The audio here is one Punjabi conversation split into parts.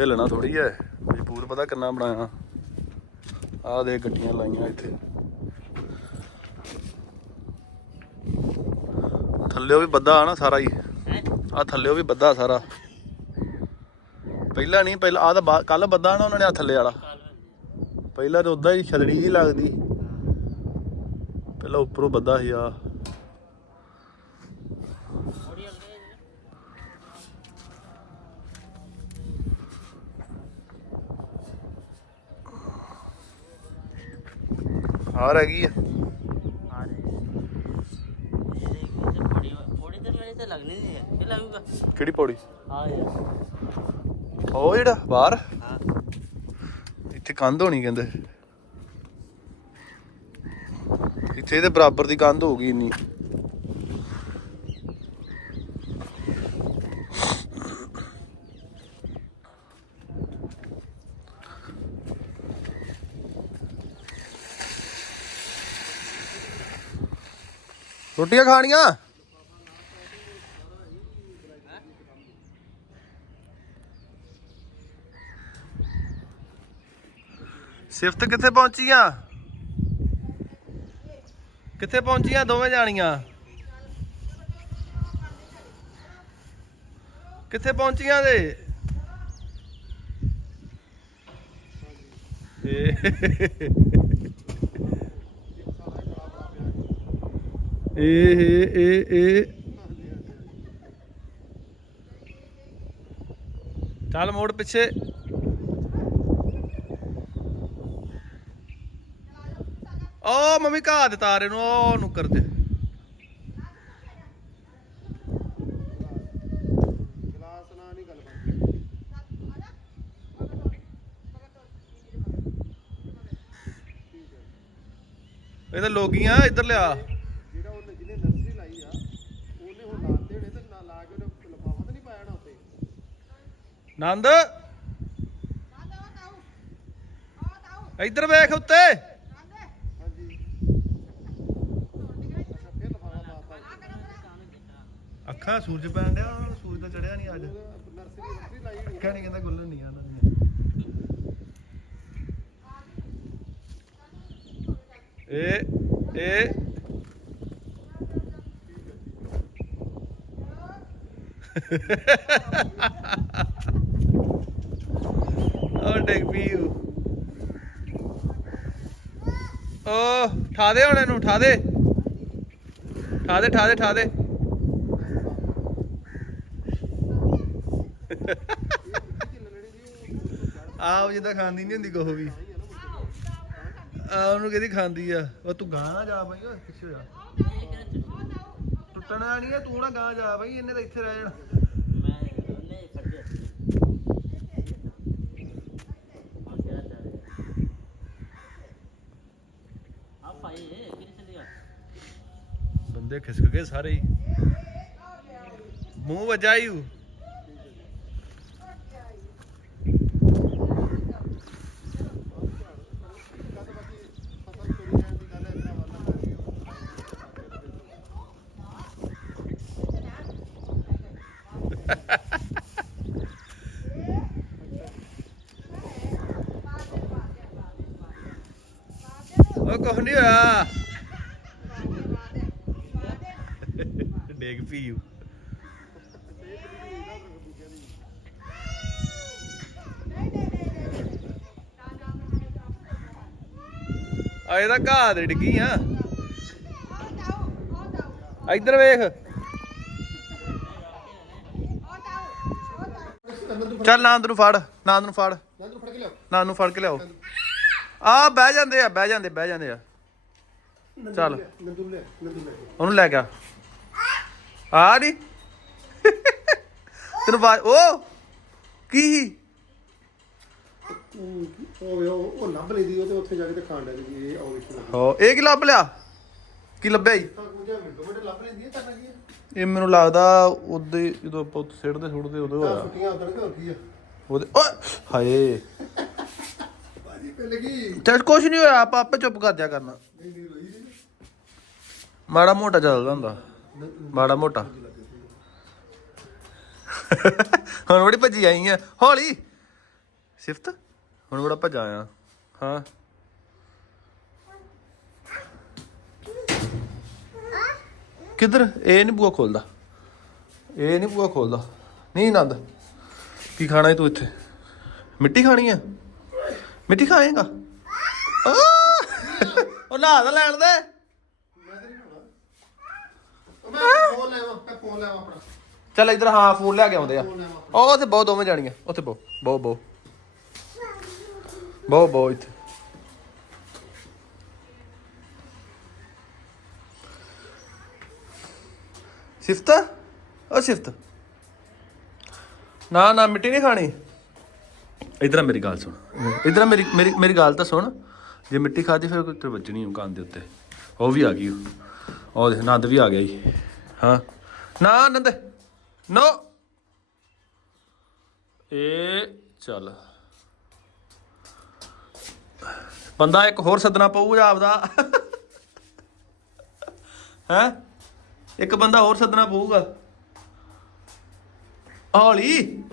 ਹਿੱਲਣਾ ਥੋੜੀ ਐ ਮਜਬੂਰ ਪਤਾ ਕਿੰਨਾ ਬਣਾਇਆ। ਆਹ ਦੇ ਗੱਡੀਆਂ ਲਾਈਆਂ ਇੱਥੇ। ਥੱਲਿਓ ਵੀ ਬੱਦਾ ਆ ਨਾ ਸਾਰਾ ਹੀ। ਆ ਥੱਲਿਓ ਵੀ ਬੱਦਾ ਸਾਰਾ। ਪਹਿਲਾਂ ਨਹੀਂ ਪਹਿਲਾਂ ਆ ਤਾਂ ਕੱਲ ਬੱਦਾ ਨਾ ਉਹਨਾਂ ਨੇ ਆ ਥੱਲੇ ਵਾਲਾ। ਪਹਿਲਾਂ ਤਾਂ ਉਦਾਂ ਹੀ ਛਲੜੀ ਜੀ ਲੱਗਦੀ। ਪਹਿਲਾਂ ਉੱਪਰੋਂ ਬੱਦਾ ਸੀ ਆ ਹਾਰ ਹੈਗੀ ਆ। ਕਿਹੜੀ ਪੌੜੀ? ਆ ਯਾਰ। ਉਹ ਜਿਹੜਾ ਬਾਹਰ? ਹਾਂ। ਇੱਥੇ ਕੰਧ ਹੋਣੀ ਕਹਿੰਦੇ। ਇੱਥੇ ਇਹਦੇ ਬਰਾਬਰ ਦੀ ਕੰਧ ਗਈ ਇੰਨੀ। ਰੋਟੀਆਂ ਖਾਣੀਆਂ? ਸਿਫਤ ਕਿੱਥੇ ਪਹੁੰਚੀਆਂ? ਕਿੱਥੇ ਪਹੁੰਚੀਆਂ ਦੋਵੇਂ ਜਾਣੀਆਂ? ਕਿੱਥੇ ਪਹੁੰਚੀਆਂ ਦੇ ਇਹ ਇਹ ਇਹ ਇਹ ਚੱਲ ਮੋੜ ਪਿੱਛੇ। ਓ, ਮੰਮੀ ਘਾ ਦੇ ਤਾਰੇ ਨੂੰ ਉਹ ਨੁੱਕਰ ਦੇ ਗਲਾਸ ਨਾਲ ਇਹ ਤਾਂ ਲੋਗੀਆਂ, ਇੱਧਰ ਲਿਆ ਜਿਹੜਾ ਉਹਨੇ ਜਿਹਨੇ ਨਰਸਰੀ ਲਾਈ ਆ ਉਹਨੇ ਹੁਣ ਲਾਤੇ ਹੋਣੇ ਤੇ ਨਾ ਲਾ ਕੇ ਉਹਨੇ ਲਫਾਫਾ ਤਾਂ ਨਹੀਂ ਪਾਇਆ ਨਾ ਉੱਤੇ ਨੰਦ। ਇੱਧਰ ਵੇਖ ਉੱਤੇ। ਅੱਖਾਂ ਸੂਰਜ ਪੈਣ ਡਿਆ ਸੂਰਜ ਤਾਂ ਚੜਿਆ ਨਹੀਂ ਅੱਜ। ਅੱਖਾਂ ਨਹੀਂ ਕਹਿੰਦਾ ਗੁੱਲਣ ਨਹੀਂ ਆ ਉਹਨਾਂ ਦੀਆਂ। ਇਹ ਇਹ ਉਹ ਡਿੱਗ ਪਈ ਠਾ ਦੇ ਹੁਣ ਇਹਨੂੰ ਠਾ ਦੇ। ਠਾ ਦੇ ਠਾ ਦੇ ਠਾ ਦੇ। ਆਪ ਜਿੱਦਾਂ ਖਾਂਦੀ ਨਹੀਂ ਹੁੰਦੀ ਕੋਹ ਵੀ। ਆ ਉਹਨੂੰ ਕਹਿੰਦੀ ਖਾਂਦੀ ਆ। ਉਹ ਤੂੰ ਗਾਂ ਨਾ ਜਾ ਬਈ ਓਏ ਪਿੱਛੇ ਜਾ। ਟੁੱਟਣਾ ਨਹੀਂ ਤੂੰ ਨਾ ਗਾਂ ਜਾ ਬਈ ਇਹਨੇ ਤਾਂ ਇੱਥੇ ਰਹਿ ਜਾਣਾ। ਬੰਦੇ ਖਿਸਕ ਗਏ ਸਾਰੇ ਹੀ। ਮੂੰਹ ਵਜਾਈੂ ਫਸਲ ਉਹ ਕੁਛ ਨਹੀਂ ਹੋਇਆ। ਡੇਗ ਪੀੂ ਆ ਇਹਦਾ ਘਾਹ ਤੇ ਡਿੱਗੀ ਆ। ਇੱਧਰ ਵੇਖ। ਚੱਲ ਨੰਦ ਨੂੰ ਫੜ ਨੰਦ ਨੂੰ ਫੜ। ਨੰਦ ਨੂੰ ਫੜ ਕੇ ਲਿਆਓ। ਨੰਦ ਨੂੰ ਫੜ ਕੇ ਲਿਆਓ ਆ ਬਹਿ ਜਾਂਦੇ ਆ ਬਹਿ ਜਾਂਦੇ ਬਹਿ ਜਾਂਦੇ ਆ। ਚੱਲ। ਨੰਦੂ ਲੈ ਨੰਦੂ ਲੈ ਉਹਨੂੰ ਲੈ ਗਿਆ ਆ ਨਹੀਂ ਤੈਨੂੰ ਬਾਜ ਉਹ ਕੀ ਸੀ? ਉਹ ਉਹ ਉਹ ਲੱਭ ਲਈ ਉਹ ਤੇ ਉੱਥੇ ਜਾ ਕੇ ਤੇ ਖਾਣ ਡਿਆ ਜੀ ਇਹ ਆਓ ਵੇਖੋ ਹੋ ਇਹ ਕੀ ਲੱਭ ਲਿਆ? ਕੀ ਲੱਭਿਆ ਜੀ? ਤਾਂ ਕੁਝ ਮਿੰਟੋ ਮਿੰਟ ਲੱਭ ਲੈਂਦੀ ਹੈ ਕਰਨਾ ਕੀ ਹੈ ਇਹ ਮੈਨੂੰ ਲੱਗਦਾ ਉਹਦੇ ਜਦੋਂ ਆਪਾਂ ਉੱਥੇ ਸਿੱਟਦੇ ਸੁੱਟਦੇ ਉਦੋਂ ਤਾਂ ਹੋਇਆ ਛੁੱਟੀਆਂ ਉਦੋਂ ਕਿ ਹੋਰ ਕੀ ਆ? ਉਹਦੇ ਓਏ ਹਾਏ। ਬਾਜੀ ਪੈ ਲੱਗੀ ਚੱਲ ਕੁਛ ਨਹੀਂ ਹੋਇਆ ਆਪਾਂ ਆਪੇ ਚੁੱਪ ਕਰ ਜਾ ਕਰਨਾ। ਨਹੀਂ ਨਹੀਂ ਰੋਈ ਨਹੀਂ ਮਾੜਾ ਮੋਟਾ ਚੱਲਦਾ ਹੁੰਦਾ। ਮਾੜਾ ਮੋਟਾ। ਹੁਣ ਬੜੀ ਭੱਜੀ ਆਈ ਆ। ਹੌਲੀ। ਸਿਫਤ। ਹੁਣ ਬੜਾ ਭੱਜ ਆ ਹਾਂ। ਕਿੱਧਰ? ਇਹ ਨਹੀਂ ਬੂਆ ਖੋਲਦਾ। ਇਹ ਨਹੀਂ ਬੂਆ ਖੋਲਦਾ। ਨਹੀਂ ਨੰਦ। ਕੀ ਖਾਣਾ ਹੈ ਤੂੰ ਇੱਥੇ? ਮਿੱਟੀ ਖਾਣੀ ਆ? ਮਿੱਟੀ ਖਾਏਗਾ? ਉਹ ਨਹਾ ਲੈਣ ਦੇ। ਮੈਂ ਫੋਨ ਲੈਵਾਂ ਮੈਂ ਫੋਨ ਲੈਵਾਂ ਆਪਣਾ। ਚੱਲ ਇਧਰ ਹਾਂ ਫੋਨ ਲੈ ਕੇ ਆਉਂਦੇ ਆ। ਉਹ ਉੱਥੇ ਬਹੁਤ ਦੋਵੇਂ ਜਾਣੀਆਂ ਉੱਥੇ ਬਹੁ ਬਹੁ ਬਹੁ। ਬਹੁ ਬਹੁ ਇੱਥੇ। ਸਿਫਤ? ਉਹ ਸਿਫਤ। ਨਾ ਨਾ ਮਿੱਟੀ ਨਹੀਂ ਖਾਣੀ। ਇਧਰ ਮੇਰੀ ਗੱਲ ਸੁਣ। ਇਧਰ ਮੇਰੀ ਮੇਰੀ ਮੇਰੀ ਗੱਲ ਤਾਂ ਸੁਣ। ਜੇ ਮਿੱਟੀ ਖਾਦੀ ਫਿਰ ਕੋਈ ਤੇ ਵੱਜਣੀ ਉਹ ਕੰਨ ਦੇ ਉੱਤੇ। ਉਹ ਵੀ ਆ ਗਈ। ਉਹ। ਉਹ ਦੇਖ, ਨੰਦ ਵੀ ਆ ਗਿਆ ਜੀ। ਹਾਂ। ਨਾ, ਨੰਦ। ਨੋ। ਇਹ ਚੱਲ। ਬੰਦਾ ਇੱਕ ਹੋਰ ਸੱਦਣਾ ਪਊਗਾ ਆਪਦਾ। ਹੈ? ਇੱਕ ਬੰਦਾ ਹੋਰ ਸੱਦਣਾ ਪਊਗਾ। ਹੌਲੀ।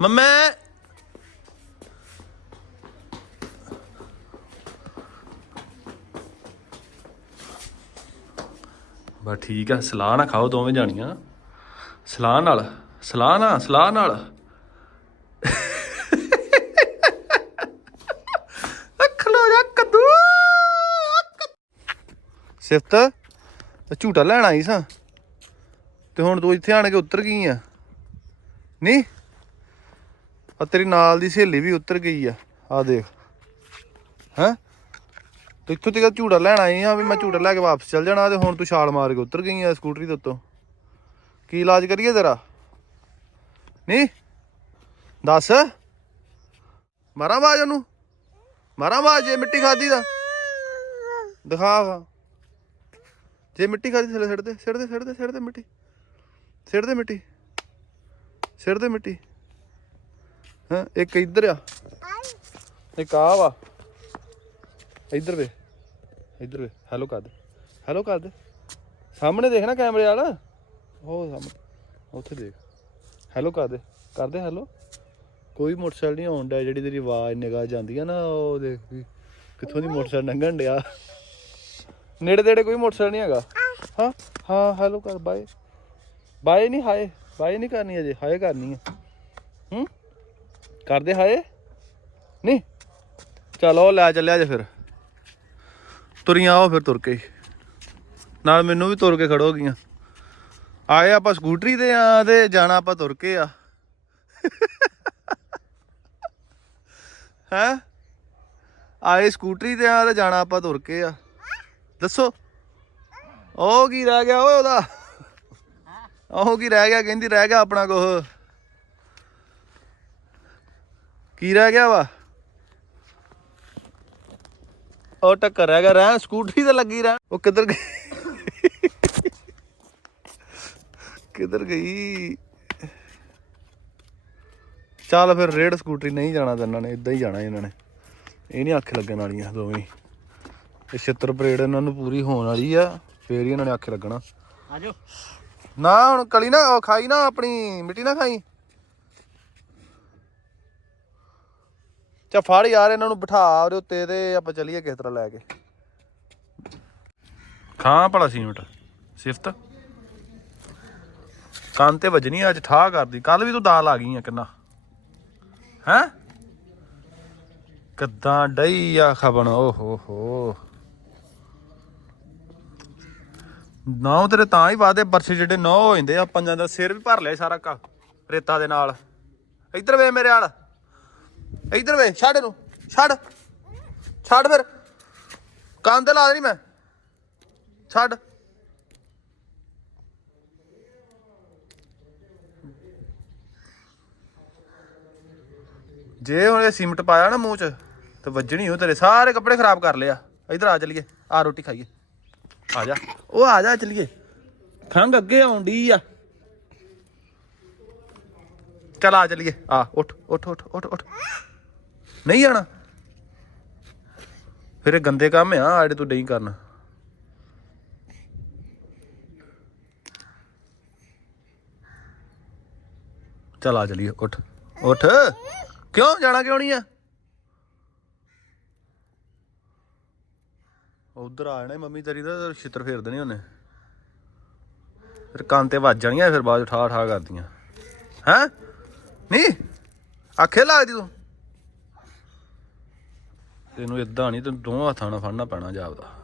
ਮੰਮਾ। ਬਸ ਠੀਕ ਆ, ਸਲਾਹ ਨਾ ਖਾਓ ਦੋਵੇਂ ਜਾਣੀਆਂ। ਸਲਾਹ ਨਾਲ, ਸਲਾਹ ਨਾ, ਸਲਾਹ ਨਾਲ। ਅੱਖ ਜਾ, ਕੱਦੂ। ਸਿਫਤ, ਤੇ ਝੂਟਾ ਲੈਣ ਆਈ ਸਾਂ। ਤੇ ਹੁਣ ਤੂੰ ਇੱਥੇ ਆਣ ਕੇ ਉਤਰ ਗਈ ਆ। ਨਹੀਂ ਆ ਤੇਰੀ ਨਾਲ ਦੀ ਸਹੇਲੀ ਵੀ ਉਤਰ ਗਈ ਆ। ਆ ਦੇਖ। ਹੈਂ? ਤੇ ਇੱਥੋਂ ਤੱਕ ਝੂੜਾ ਲੈਣ ਆਈ ਆ ਵੀ ਮੈਂ ਝੂੜਾ ਲੈ ਕੇ ਵਾਪਸ ਚੱਲ ਜਾਣਾ ਤੇ ਹੁਣ ਤੂੰ ਛਾਲ ਮਾਰ ਕੇ ਉਤਰ ਗਈ ਆ ਸਕੂਟਰੀ ਦੇ ਉੱਤੋਂ। ਕੀ ਇਲਾਜ ਕਰੀਏ ਤੇਰਾ? ਨਹੀਂ ਦੱਸ? ਮਾਰਾਂ ਆਵਾਜ਼ ਉਹਨੂੰ? ਮਾਰਾਂ ਆਵਾਜ਼ ਜੇ ਮਿੱਟੀ ਖਾਦੀ ਦਾ। ਦਿਖਾ ਖਾ ਜੇ ਮਿੱਟੀ ਖਾਦੀ ਥੱਲੇ ਸਿੱਟ ਦੇ ਸਿੱਟ ਦੇ ਸਿੱਟ ਦੇ ਸਿੱਟ ਦੇ ਮਿੱਟੀ। ਸਿੱਟ ਦੇ ਮਿੱਟੀ। ਸਿੱਟ ਦੇ ਮਿੱਟੀ। ਹਾਂ, ਇੱਕ ਇੱਧਰ ਆ। ਇੱਕ ਆ ਵਾ। ਇੱਧਰ ਵੇ ਇੱਧਰ ਹੈਲੋ ਕਰ ਦੇ। ਹੈਲੋ ਕਰ ਦੇ। ਸਾਹਮਣੇ ਦੇਖ ਨਾ ਕੈਮਰੇ ਵਾਲਾ। ਉਹ ਸਾਹਮਣੇ, ਉੱਥੇ ਦੇਖ। ਹੈਲੋ ਕਰ ਦੇ। ਕਰ ਹੈਲੋ ਕੋਈ ਮੋਟਰਸਾਈਕਲ ਨਹੀਂ ਆਉਂਦਾ ਜਿਹੜੀ ਤੇਰੀ ਆਵਾਜ਼ ਨਿਗਾਹ ਜਾਂਦੀ ਆ ਨਾ, ਉਹ ਦੇਖ ਵੀ ਕਿੱਥੋਂ ਦੀ ਮੋਟਰਸਾਈਕਲ ਲੰਘਣ ਡਿਆ। ਨੇੜੇ ਤੇੜੇ ਕੋਈ ਮੋਟਰਸਾਈਕਲ ਨਹੀਂ ਹੈਗਾ। ਹਾਂ ਹਾਂ ਹੈਲੋ ਕਰ ਬਾਏ ਬਾਏ ਨਹੀਂ ਹਾਏ ਬਾਏ ਨਹੀਂ ਕਰਨੀ ਅਜੇ ਹਾਏ ਕਰਨੀ ਹੈ? ਹੂੰ ਕਰਦੇ ਹਾਏ ਨਹੀਂ? ਚਲੋ ਲੈ ਚੱਲਿਆ ਜੇ ਫਿਰ। ਤੁਰੀਆਂ ਆਓ ਫਿਰ ਤੁਰ ਕੇ। ਨਾਲ ਮੈਨੂੰ ਵੀ ਤੁਰ ਕੇ ਖੜੋ ਗਈਆਂ। ਆਏ ਆਪਾਂ ਸਕੂਟਰੀ ਤੇ ਆ ਤੇ ਜਾਣਾ ਆਪਾਂ ਤੁਰ ਕੇ ਆ। ਹੈ? ਆਏ ਸਕੂਟਰੀ ਤੇ ਆ ਤੇ ਜਾਣਾ ਆਪਾਂ ਤੁਰ ਕੇ ਆ। ਦੱਸੋ? ਉਹ ਕੀ ਰਹਿ ਗਿਆ ਓਏ ਉਹਦਾ? ਉਹ ਕੀ ਰਹਿ ਗਿਆ? ਕਹਿੰਦੀ ਰਹਿ ਗਿਆ ਆਪਣਾ ਕੁਛ। ਕੀ ਰਹਿ ਗਿਆ ਵਾ? ਉਹ ਟੱਕਰ ਰਹਿ ਗਿਆ ਰਹਿ ਸਕੂਟਰੀ ਤੇ ਲੱਗੀ ਰਹਿ। ਉਹ ਕਿੱਧਰ ਗਈ? ਕਿੱਧਰ ਗਈ? ਚੱਲ ਫਿਰ ਰੇਡ ਸਕੂਟਰੀ ਨਹੀਂ ਜਾਣਾ ਤਾਂ ਇਹਨਾਂ ਨੇ ਇਦਾਂ ਹੀ ਜਾਣਾ ਇਹਨਾਂ ਨੇ। ਇਹ ਨਹੀਂ ਅੱਖ ਲੱਗਣ ਵਾਲੀਆਂ ਦੋਵੇਂ। ਇਹ ਛਿੱਤਰ ਪਰੇਡ ਇਹਨਾਂ ਨੂੰ ਪੂਰੀ ਹੋਣ ਵਾਲੀ ਆ ਫੇਰ ਹੀ ਇਹਨਾਂ ਨੇ ਅੱਖ ਲੱਗਣਾ। ਆਜੋ ਨਾ ਹੁਣ ਕਲੀ ਨਾ ਉਹ ਖਾਈ ਨਾ ਆਪਣੀ ਮਿੱਟੀ ਨਾ ਖਾਈ। ਚਾ ਫੜ ਯਾਰ, ਇਹਨਾਂ ਨੂੰ ਬਿਠਾ ਉਹਦੇ ਉੱਤੇ ਤੇ ਆਪਾਂ ਚੱਲੀਏ ਕਿਸ ਤਰ੍ਹਾਂ ਲੈ ਕੇ। ਖਾਂ ਭਲਾ ਸੀਮਟ, ਸਿਫਤ। ਕੰਨ ਤੇ ਵੱਜਣੀ ਅੱਜ ਠਾਹ ਕਰਦੀ। ਕੱਲ ਵੀ ਤੂੰ ਦਾਲ ਆ ਗਈ ਆ, ਕਿੰਨਾ। ਹੈ? ਕਿੱਦਾਂ ਡਈ ਆ ਖਬਣ, ਓਹੋ ਹੋ। ਨਾ ਤੇਰੇ ਤਾਂ ਹੀ ਵਾਦੇ ਬਰਸੇ ਜਿਹੜੇ ਨੌ ਹੋ ਜਾਂਦੇ ਆ, ਪੰਜਾਂ ਦਾ ਸਿਰ ਵੀ ਭਰ ਲਿਆ ਸਾਰਾ ਕਾ ਰੇਤਾ ਦੇ ਨਾਲ। ਇੱਧਰ ਵੇ ਮੇਰੇ ਵਾਲ ਇੱਧਰ ਵੇ, ਛੱਡ ਇਹਨੂੰ, ਛੱਡ। ਛੱਡ ਫਿਰ। ਕੰਨ ਤੇ ਲਾ ਦੇਣੀ ਮੈਂ। ਛੱਡ। ਜੇ ਹੁਣ ਇਹ ਸੀਮਟ ਪਾਇਆ ਨਾ ਮੂੰਹ ਚ, ਤੇ ਵੱਜਣੀ ਹੋ ਤੇਰੇ, ਸਾਰੇ ਕੱਪੜੇ ਖਰਾਬ ਕਰ ਲਿਆ ਇੱਧਰ ਆ ਚਲੀਏ, ਆ ਰੋਟੀ ਖਾਈਏ। ਆ ਜਾ। ਉਹ ਆ ਜਾ, ਚਲੀਏ। ਖੰਗ ਅੱਗੇ ਆਉਂਦੀ ਆ। ਚੱਲ ਆ ਚਲੀਏ। ਆ, ਉੱਠ ਉੱਠ ਉੱਠ ਉੱਠ ਉੱਠ। ਨਹੀਂ ਜਾਣਾ। ਫਿਰ ਇਹ ਗੰਦੇ ਕੰਮ ਆ ਆੜੇ ਤੂੰ ਨਹੀਂ ਕਰਨਾ। ਚੱਲ ਆ ਚਲੀਏ, ਉੱਠ। ਉੱਠ। ਕਿਉਂ, ਜਾਣਾ ਕਿਉਂ ਨਹੀਂ ਆ? ਉਧਰ ਆ ਜਾਣਾ ਮੰਮੀ, ਤੇਰੀ ਦਾ ਛਿੱਤਰ ਫੇਰ ਦੇਣੀ ਉਹਨੇ। ਫਿਰ ਕੰਨ ਤੇ ਵੱਜ ਜਾਣੀਆਂ, ਫਿਰ ਬਾਅਦ ਠਾ ਠਾ ਕਰਦੀਆਂ। ਹੈ? ਨਹੀਂ ਆਖੇ ਲੱਗਦੀ ਤੂੰ। ਤੈਨੂੰ ਇਦਾਂ ਨਹੀਂ ਤੈਨੂੰ ਦੋਹਾਂ ਹੱਥਾਂ ਨਾਲ ਫੜਨਾ ਪੈਣਾ ਜਾਪਦਾ।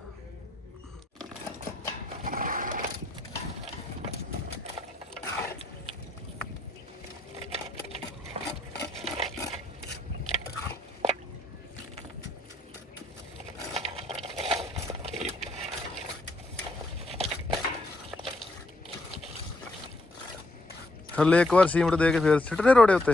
ਥੱਲੇ ਇੱਕ ਵਾਰ ਸੀਮਟ ਦੇ ਕੇ ਫੇਰ ਸਿੱਟਨੇ ਰੋੜੇ ਉੱਤੇ?